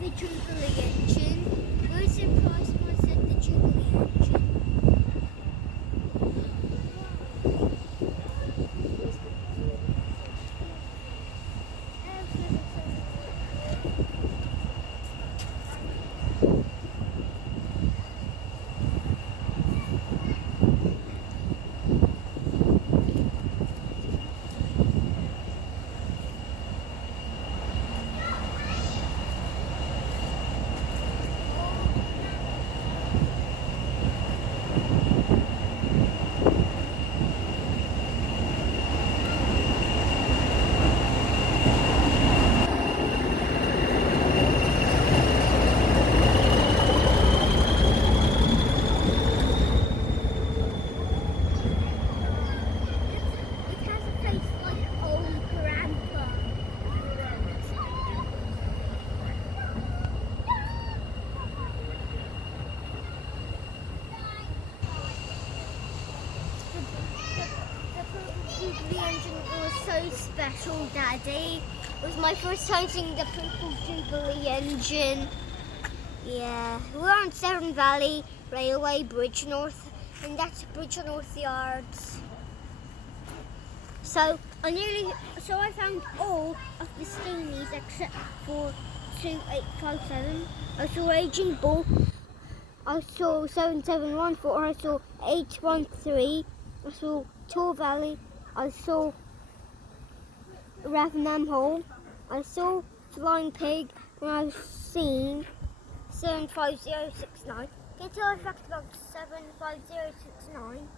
the Jubilee engine. Where's the price when I said the Jubilee engine? The engine was so special, Daddy. It was my first time seeing the purple Jubilee engine. Yeah, we're on Severn Valley Railway, Bridgnorth, and that's Bridgnorth Yards. So I found all of the steamies except for 2857. I saw Raging Bull, I saw 7714, I saw 813, I saw Tor Valley, I saw Ravenham Hole, I saw Flying Pig, and I've seen 75069. Can you tell a fact about 75069?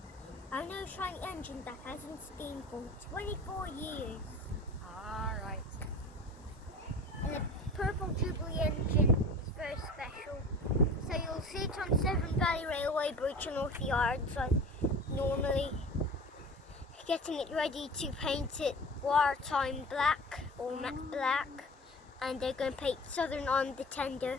I know a shiny engine that hasn't steamed for 24 years. Alright. And the purple Jubilee engine is very special. So you'll see it on Severn Valley Railway, Bridgnorth Yards, like normally. Getting it ready to paint it wartime black or matte black, and they're going to paint Southern on the tender.